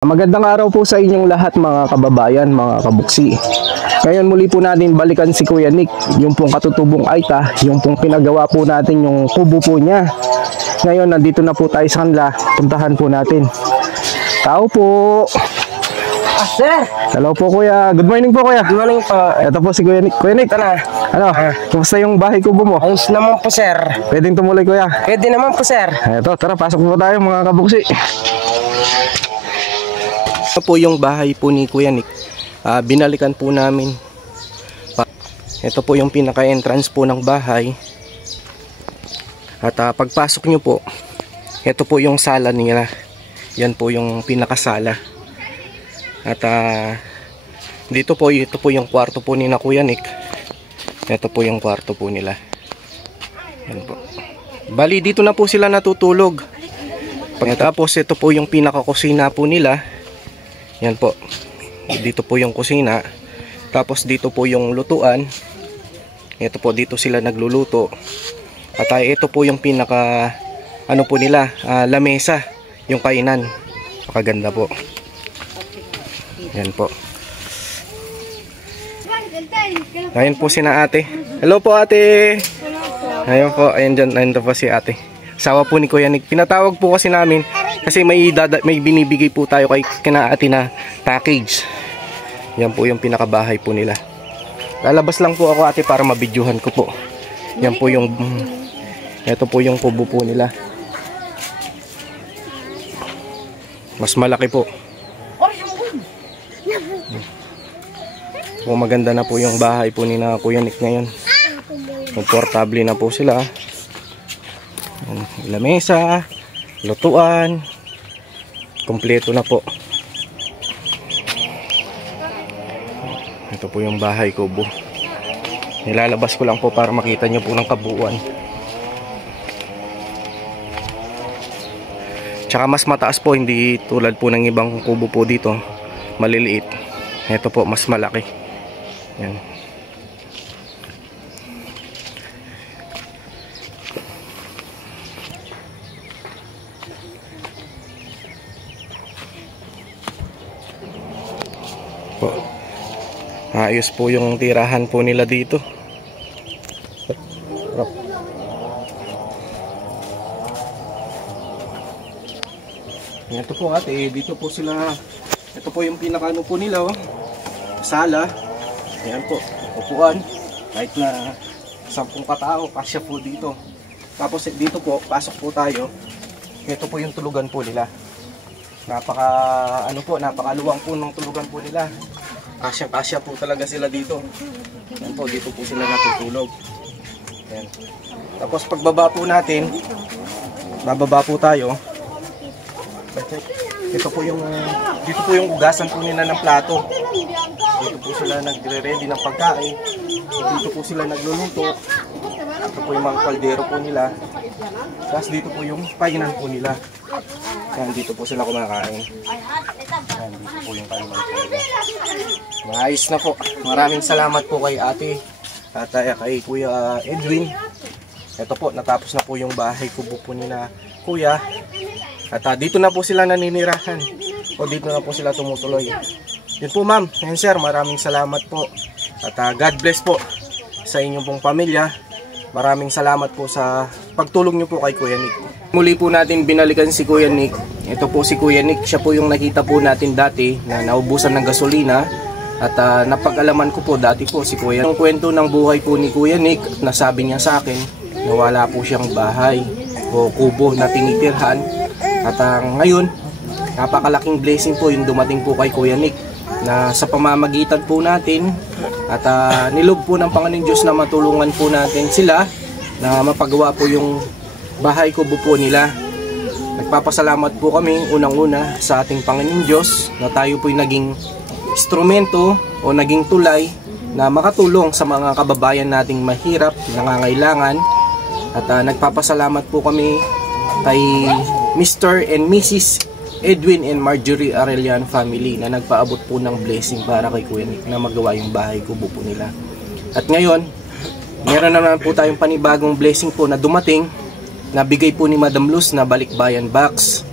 Magandang araw po sa inyong lahat mga kababayan, mga kabuksi. Ngayon muli po natin balikan si Kuya Nick, yung pong katutubong Aita, yung pong pinagawa po natin yung kubo po niya. Ngayon nandito na po tayo sa kanila, puntahan po natin. Tao po! Sir! Hello po Kuya, good morning po Kuya. Good morning po. Ito po si Kuya Nick. Kuya Nick, ano? Kumusta yung bahay kubo mo? Ayos naman po, sir. Pwedeng tumuloy Kuya? Pwede naman po, sir. Ito, tara pasok po tayo mga kabuksi. Ito po yung bahay po ni Kuya Nick. Binalikan po namin. Ito po yung pinaka-entrance po ng bahay. At pagpasok nyo po, ito po yung sala nila. Yan po yung pinakasala. At dito po, ito po yung kwarto po ni na Kuya Nick. Ito po yung kwarto po nila. Yan po. Bali, dito na po sila natutulog. Tapos ito po yung pinaka-kusina po nila. Yan po. Dito po yung kusina. Tapos dito po yung lutuan. Ito po, dito sila nagluluto. At ito po yung pinaka ano po nila, lamesa, yung kainan. Makaganda po. Yan po. Ayun po sina ate. Hello po ate. Ayun po, ayun dyan, ayun po si ate. Asawa po ni Kuya Nick. Pinatawag po kasi namin kasi may binibigay po tayo kay kinaati na package. Yan po yung pinakabahay po nila. Lalabas lang po ako ate para mabidyuhan ko po. Yan po yung ito po yung kubo po nila. Mas malaki po. Maganda na po yung bahay po ni na Kuya Nick ngayon. Komportable na po sila. Lamesa, lutuan, kompleto na po. Ito po yung bahay kubo. Nilalabas ko lang po para makita nyo po ng kabuuan. Tsaka mas mataas po, hindi tulad po ng ibang kubo po dito, maliliit. Ito po mas malaki. Yan. Po. Ayos po yung tirahan po nila dito. Ito po ate, dito po sila. Ito po yung pinakaano po nila, oh. Sala. Ayan po, upuan. Kahit na 10 katao, kasya po dito. Tapos dito po, pasok po tayo. Ito po yung tulugan po nila. Napakaluwang po ng tulugan po nila. Kasya po talaga sila dito. Yan po, dito po sila natutulog. Yan. Tapos pagbaba po natin, bababa po tayo. Ito po yung dito po yung ugasan po nila ng plato. Dito po sila nagre-ready ng pagkain. Dito po sila nagluluto. Ito po yung mga kaldero po nila. Tapos dito po yung kainan po nila. Yan, dito po sila kumakain. Yan, dito po yung kainan po nila. Maayos na po. Maraming salamat po kay ate at kay Kuya Edwin. Ito po, natapos na po yung bahay kubo po ni na Kuya. At dito na po sila naninirahan. O dito na po sila tumutuloy. Yun po ma'am. Yan sir, maraming salamat po. At God bless po sa inyong pong pamilya. Maraming salamat po sa pagtulong nyo po kay Kuya Nick. Muli po natin binalikan si Kuya Nick. Ito po si Kuya Nick. Siya po yung nakita po natin dati na naubusan ng gasolina. At napag-alaman ko po dati po si Kuya. Ang kwento ng buhay po ni Kuya Nick, nasabi niya sa akin na wala po siyang bahay o kubo na tinitirhan. At ngayon, napakalaking blessing po yung dumating po kay Kuya Nick na sa pamamagitan po natin at nilob po ng Panginoon Diyos na matulungan po natin sila na mapagawa po yung bahay kubo po nila. Nagpapasalamat po kami unang-una sa ating Panginoon Diyos na tayo po yung naging instrumento o naging tulay na makatulong sa mga kababayan nating mahirap, nangangailangan. At nagpapasalamat po kami kay Mr. and Mrs. Edwin and Marjorie Arellano family na nagpaabot po ng blessing para kay Kuya Nick na magawa yung bahay kubo po nila. At ngayon, meron na naman po tayong panibagong blessing po na dumating Nabigay po ni Madam Luz na balikbayan box.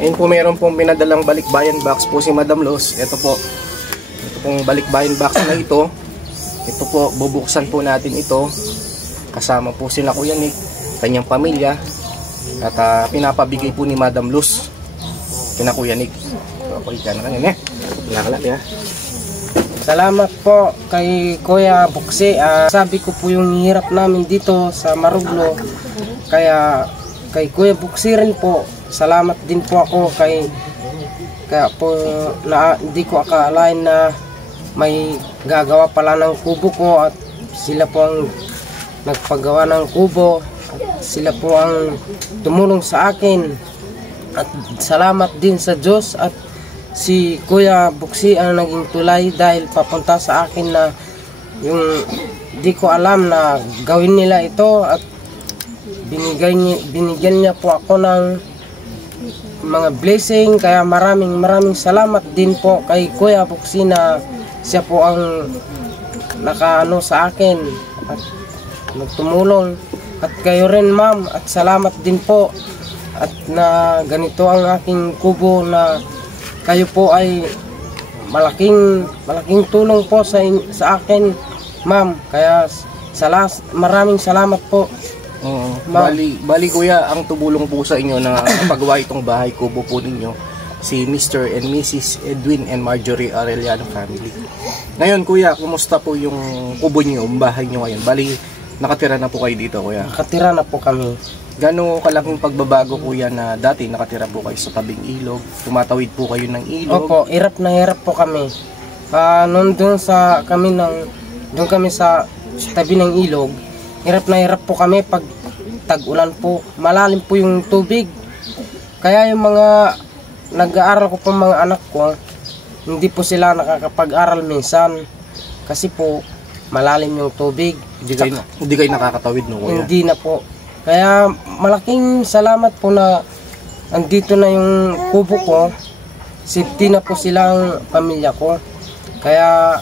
Ngayon po meron pong pinadalang balikbayan box po si Madam Los. Ito po. Ito pong balikbayan box na ito. Ito po, bubuksan po natin ito. Kasama po sila Kuya Nick, kanyang pamilya. At pinapabigay po ni Madam Luz kina Kuya Nick. Okay ka na kanina. Nakalat ya. Salamat po kay Kuya Buksi. Sabi ko po yung hirap namin dito sa Maruglo. Kaya kay Kuya Buksi rin po, salamat din po ako kaya po na hindi ko akalain na may gagawa pala ng kubo ko at sila po ang nagpagawa ng kubo at sila po ang tumulong sa akin. At salamat din sa Diyos at si Kuya Buksi ang naging tulay dahil papunta sa akin na yung di ko alam na gawin nila ito at binigyan niya po ako ng mga blessing. Kaya maraming salamat din po kay Kuya Buksi na siya po ang nakaano sa akin at nagtumulong. At kayo rin ma'am, at salamat din po at na ganito ang aking kubo na kayo po ay malaking tulong po sa akin ma'am. Kaya maraming salamat po. Bali Kuya, ang tumulong po sa inyo na paggawa itong bahay kubo po ninyo si Mr. and Mrs. Edwin and Marjorie Arellano family. Ngayon Kuya, kumusta po yung kubo niyo, yung bahay niyo ngayon? Bali, nakatira na po kayo dito Kuya? Nakatira na po kami. Gano'ng kalaking pagbabago Kuya na dati nakatira po kayo sa tabing ilog, tumatawid po kayo ng ilog? Opo, hirap na hirap po kami. Doon kami sa tabi ng ilog, hirap na hirap po kami pag tag-ulan po. Malalim po yung tubig. Kaya yung mga nag-aaral ko po mga anak ko, hindi po sila nakakapag-aral minsan kasi po malalim yung tubig. Hindi kayo nakakatawid no Kuya? Hindi na po. Kaya malaking salamat po na andito na yung kubo ko. Safety na po silang pamilya ko. Kaya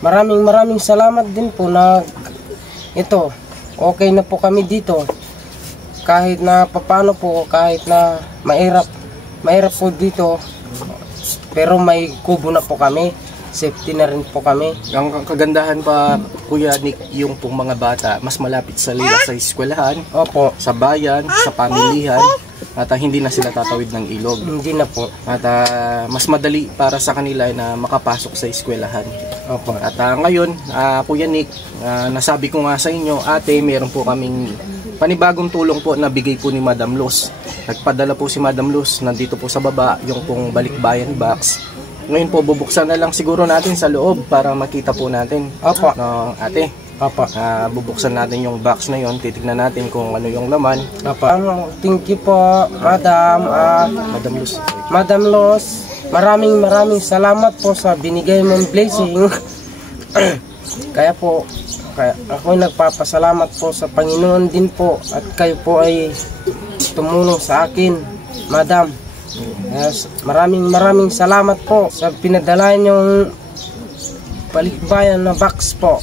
maraming salamat din po na ito, okay na po kami dito. Kahit na papaano po, kahit na mahirap po dito, pero may kubo na po kami. Safety na rin po kami. Ang kagandahan pa Kuya Nick, yung pong mga bata mas malapit sa eskwelahan, Opo. sa bayan, sa pamilihan, at hindi na sila tatawid ng ilog. Hindi na po. At mas madali para sa kanila na makapasok sa eskwelahan. Opo. At ngayon, Kuya Nick, nasabi ko nga sa inyo, ate, meron po kaming panibagong tulong po na bigay po ni Madam Luz. Nagpadala po si Madam Luz, nandito po sa baba, yung pong balikbayan box. Ngayon po, bubuksan na lang siguro natin sa loob para makita po natin. Opo. No, ate, Opo. bubuksan natin yung box na yon, titignan natin kung ano yung laman. Opo. Thank you po, Madam. Madam Luz. Madam Los, maraming salamat po sa binigay mong blessing. Kaya ako nagpapasalamat po sa Panginoon din po at kayo po ay tumulong sa akin, Madam. Yes, maraming salamat po sa pinadala niyong balikbayan na box po.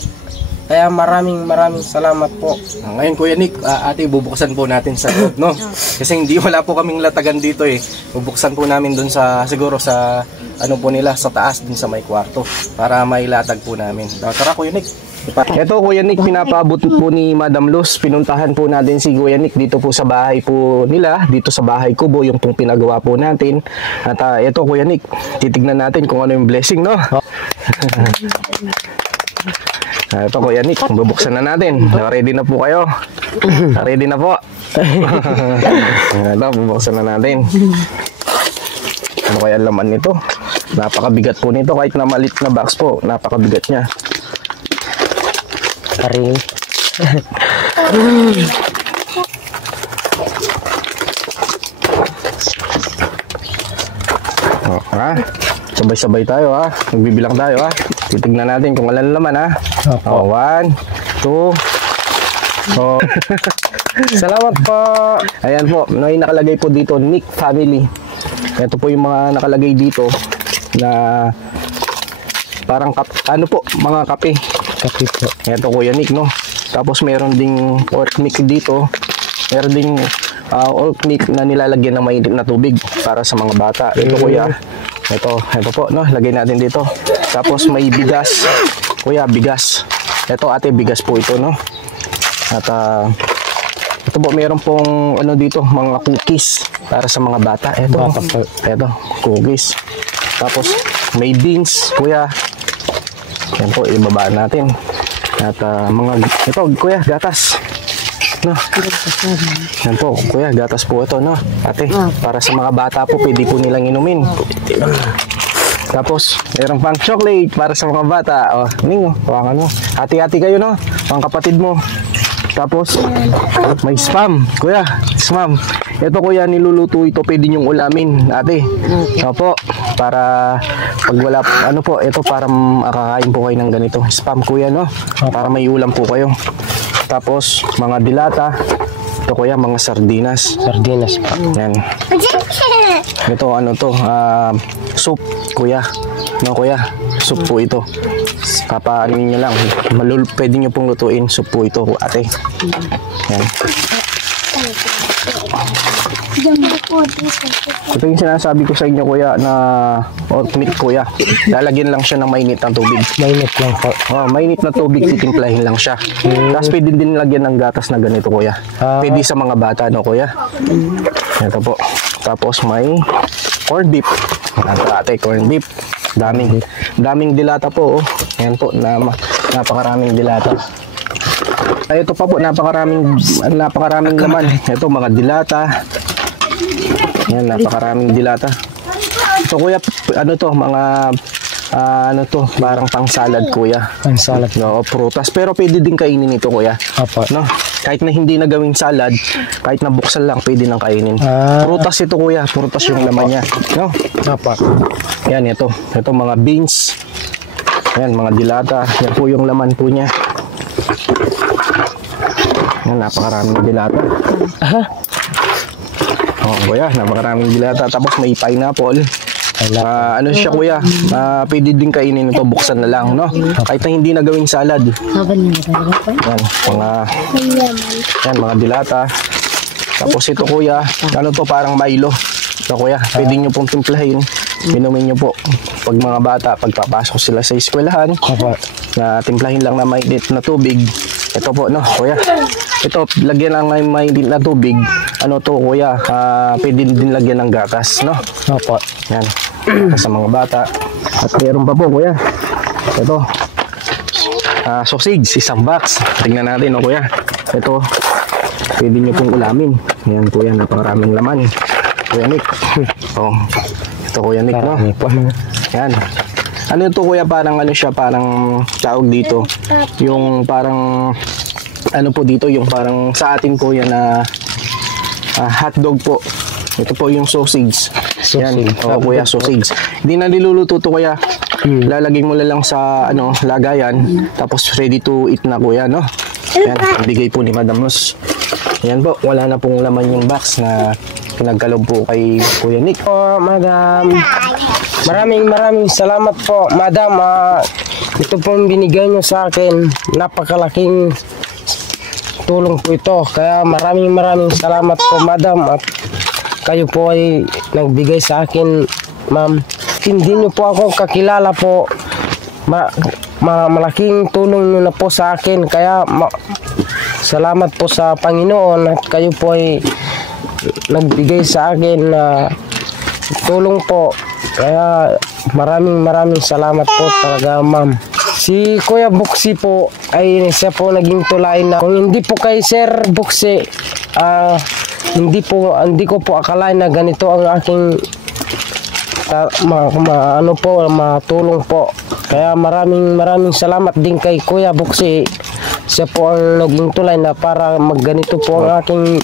Kaya maraming salamat po. Ngayon Kuya Nick, ate, bubuksan po natin sa loob, no? Kasi wala po kaming latagan dito eh. Bubuksan po namin dun siguro sa ano po nila, sa taas dun sa may kwarto para may latag po namin. Tara Kuya Nick. Ito Kuya Nick, pinapabot po ni Madam Luz. Pinuntahan po natin si Kuya Nick dito po sa bahay po nila, dito sa bahay kubo, yung pong pinagawa po natin. At ito Kuya Nick, titignan natin kung ano yung blessing, no? Ito Kuya Nick, bubuksan na natin. Ready na po kayo? Ready na po. Ito, bubuksan na natin. Ano kaya laman nito? Napakabigat po nito, kahit na maliit na box po, napakabigat niya. Karing. Sabay-sabay tayo ha. Magbibilang tayo ha. Titignan natin kung alam laman ha. 1, 2. Salamat po. Ayan po, may nakalagay po dito, Nick Family. Ito po yung mga nakalagay dito na parang mga kape. Kape po. Ito Kuya Nick, no? Tapos meron ding pork meat dito. Meron ding oat milk na nilalagyan ng mainit na tubig para sa mga bata. Ito kuya, ito po, no, lagay natin dito. Tapos may bigas, kuya, bigas. Ito ate, bigas po ito, no. At ito po, meron pong ano dito, mga cookies para sa mga bata. Ito, cookies. Tapos may beans, kuya. Yan po, ibaba natin. At ito kuya, gatas. No. Yan po, kuya, gatas po ito, no. Ate, para sa mga bata po, pwede po nilang inumin. Tapos, meron pang chocolate para sa mga bata. O, Ning, hawakan mo. Hati-hati kayo, no, mga kapatid mo. Tapos, may spam, kuya, spam. Ito kuya, niluluto ito, pwede nyong ulamin, ate. Opo, para pag wala, ano po, ito para makakain po kayo ng ganito. Spam kuya, no? Para may ulam po kayo. Tapos, mga dilata. Ito kuya, mga sardinas. Sardinas pa. Yan. Ito, ano to, soup, kuya. No, kuya, soup po ito. Kapaanin nyo lang. Pwede nyo pong lutuin. Soup po ito, ate. Yan. Ito yung sinasabi ko sa inyo, kuya, na oat milk, kuya. Lalagyan lang siya ng mainit na tubig. Mainit lang po. Mainit na tubig, titimplahin lang siya. Tapos pwede din lagyan ng gatas na ganito, kuya. Pwede sa mga bata, no, kuya? Ito po. Tapos may corned beef. Ate, corned beef. Daming dilata po, oh. Ayan po, napakaraming dilata. Ay, ito pa po, napakaraming laman. Ito, mga dilata. Ayan, napakaraming dilata. Ito, kuya, ano to, mga ano to, parang pang salad, kuya. Pang salad. No, prutas. Pero pwede din kainin ito, kuya. Apo. No? Kahit na hindi na gawing salad, kahit na buksan lang, pwede nang kainin. Prutas ito, kuya. Prutas yung laman niya. No? Apo. Yan, ito. Ito, mga beans. Yan, mga dilata. Yan po yung laman po niya. Yan, napakaraming dilata. Oh, kuya, napakaraming dilata. Tapos may pineapple. Ano siya, kuya? Pwede din kainin ito, buksan na lang, no? Kahit na hindi na gawing salad. Yan, mga dilata. Tapos ito, kuya, ano to, parang Milo. Ito, kuya, pwede nyo pong timplahin. Inumin nyo po. Pag mga bata, pagpapasok sila sa eskwelahan, na timplahin lang na mainit na tubig. Ito po, no, kuya. Ito, lagyan lang ng mainit na tubig. Ano to, kuya? Pwede din lagyan ng gatas, no? Opo. Yan. Sa mga bata. At meron pa po, kuya. Ito. Sausage, isang box. Tingnan natin, no, kuya. Ito. Pwede nyo pong ulamin. Yan, kuya. Napakaraming laman. Kuya Nick. Oh. Ito, kuya Nick, no? Yan. Ano ito, kuya? Parang ano siya, parang tawag dito. Yung parang ano po dito, yung parang sa atin po yan na hotdog po. Ito po yung sausage. Yan, kuya, sausage. Hindi na niluluto to, kuya. Lalagay mo lang sa ano, lagayan, tapos ready to eat na, kuya, no? Yan, bigay po ni Madam Luz. Yan po, wala na pong laman yung box na pinagkalob po kay Kuya Nick. Madam, maraming salamat po, Madam. Ito pong binigay nyo sa akin, napakalaking tulong po ito. Kaya maraming salamat po, Madam. At kayo po ay nagbigay sa akin, ma'am. Hindi nyo po ako kakilala po. Malaking tulong nyo na po sa akin. Kaya salamat po sa Panginoon at kayo po ay nagbigay sa akin na tulong po. Kaya maraming salamat po talaga, ma'am. Si Kuya Buksi po ay siya po naging tulay na kung hindi po kay Sir Buksi, hindi ko po akalain na ganito ang aking matulong po. Kaya maraming salamat din kay Kuya Buksi. Siya po ang naging tulay na para magganito po ang aking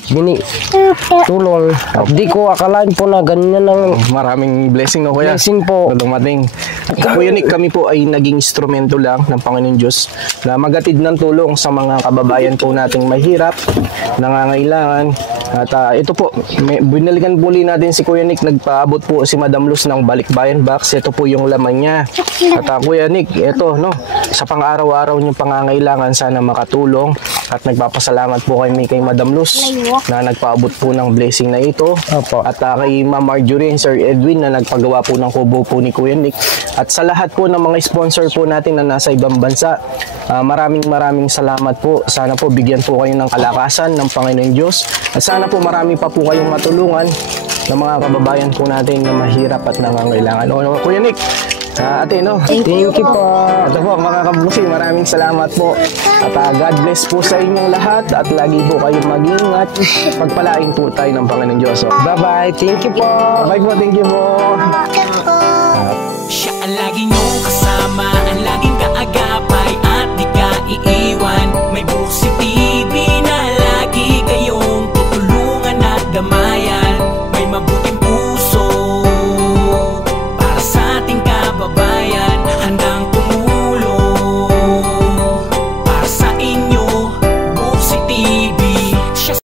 tulong. At di ko akalain po na ganyan ang maraming blessing, no, kuya? Blessing po. Dumating. Kuya Nick, kami po ay naging instrumento lang ng Panginoon Diyos na magatid ng tulong sa mga kababayan po nating mahirap, nangangailangan. At ito po, binalikan muli natin si Kuya Nick. Nagpaabot po si Madam Luz ng balikbayan box. Ito po yung laman niya. At Kuya Nick, ito, no, sa pang-araw-araw niyong pangangailangan, sana makatulong. At nagpapasalamat po kay Madam Luz na nagpaabot po ng blessing na ito. Opo. At kay Ma'am Marjorie and Sir Edwin na nagpagawa po ng kubo po ni Kuya Nick. At sa lahat po ng mga sponsor po natin na nasa ibang bansa, maraming salamat po. Sana po bigyan po kayo ng kalakasan ng Panginoon Diyos. At sana po marami pa po kayong matulungan ng mga kababayan po natin na mahirap at nangangailangan. O, Kuya Nick, ate, no? Thank you po. Ito po, mga kabuksi, maraming salamat po. At God bless po sa inyong lahat at lagi po kayong mag-ingat. Pagpalain po tayo ng Panginoon Diyos. Bye-bye. Thank you po. Bye po, thank you po. Siya ang lagi nyo